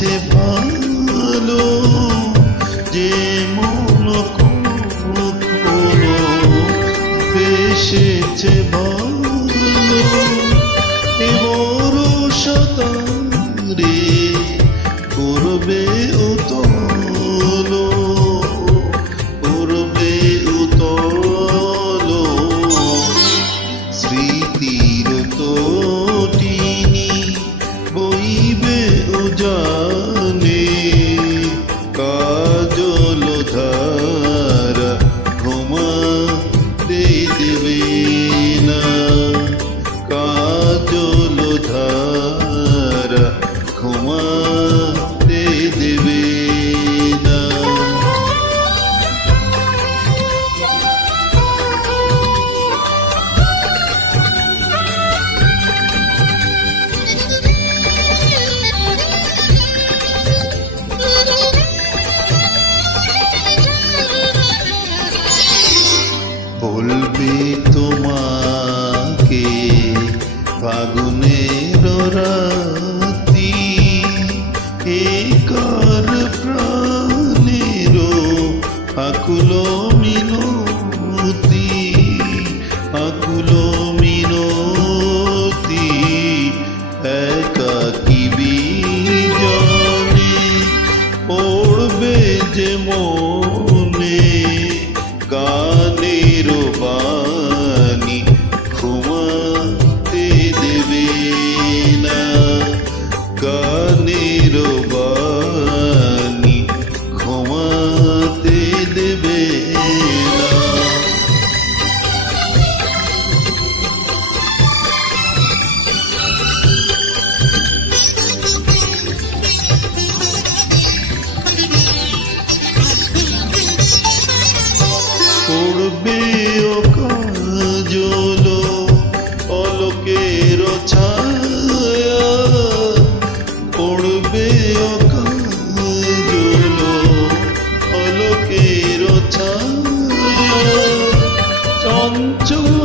বেসেছে ভালো যে মন কখনো বেসেছে ভালো এ বড় শতারে করবে উতল করবে উতল স্মৃতির তটিনী বইবে উজানে কাজল ধারা ঘুমাতে দেবে না কাজল ধারা ঘুমাতে দেবে না। বলবে তোমাকে ফাগুনের রাতি একার প্রাণের আকুল মিনতি আকুল মিনতি একাকী বিজনে পড়বে যে মনে গানের বাণী ঘুমাতে দেবে না গানের বাণী ঘুমাতে দেবে না। পড়বে ও কাজল অলোকের ছায়া পড়বে ও কাজল অলোকের ছায়া চঞ্চল